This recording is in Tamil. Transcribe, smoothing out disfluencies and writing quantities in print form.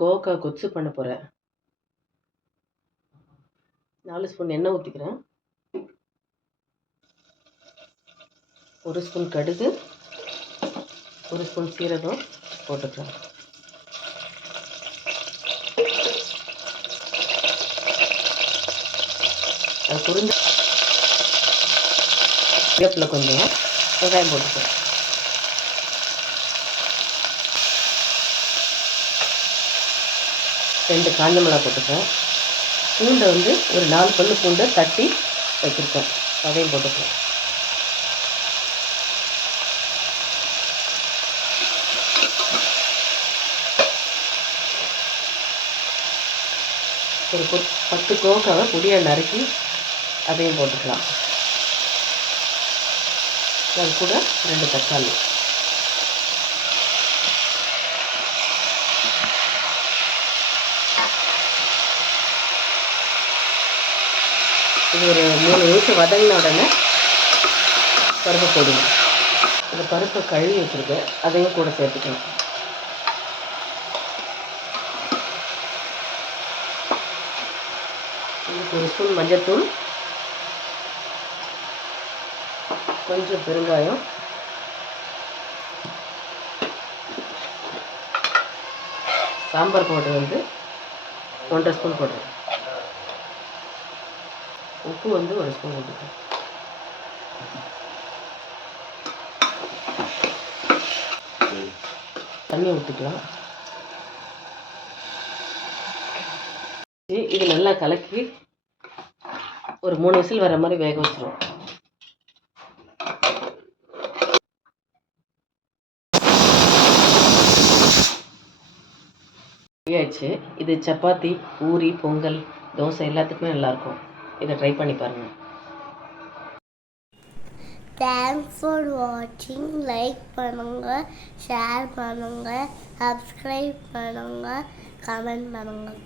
கோவக்காய் கொத்து பண்ண போகிறேன். 4 ஸ்பூன் எண்ணெய் ஊற்றிக்கிறேன். 1 ஸ்பூன் கடுகு, 1 ஸ்பூன் சீரகம் போட்டுக்கிறேன். அது புரிஞ்சு வேப்பில் கொஞ்சம் வெங்காயம் போட்டுக்கிறேன். ரெண்டு காஞ்ச மிளகாய் போட்டுக்கிறேன். பூண்டை ஒரு 4 பல்லு பூண்டை தட்டி வச்சுருக்கேன், அதையும் போட்டுக்கிறேன். ஒரு 10 கோவக்காவை பொடியாக நறுக்கி அதையும் போட்டுக்கலாம். அது கூட 2 தக்காளி. இது ஒரு 3 நிமிஷம் வதங்கின உடனே பருப்பு போடுங்க. இந்த பருப்பை கழுவி வச்சுருக்கேன், அதையும் கூட சேர்த்துக்கலாம். இதுக்கு 1 ஸ்பூன் மஞ்சள்தூள், கொஞ்சம் பெருங்காயம், சாம்பார் பவுடர் 1.5 ஸ்பூன் போடுறேன். உப்பு 1 ஸ்பூன் போட்டுக்கிறேன். தண்ணி ஊற்றிக்கலாம். இது நல்லா கலக்கி ஒரு 3 விசில் வர மாதிரி வேக வச்சிருவோம். ஆயிடுச்சு. இது சப்பாத்தி, பூரி, பொங்கல், தோசை எல்லாத்துக்குமே நல்லாயிருக்கும். இதை ட்ரை பண்ணி பாருங்கள். தேங்க்ஸ் ஃபார் வாட்சிங். லைக் பண்ணுங்கள், ஷேர் பண்ணுங்கள், சப்ஸ்கிரைப் பண்ணுங்கள், கமெண்ட் பண்ணுங்கள்.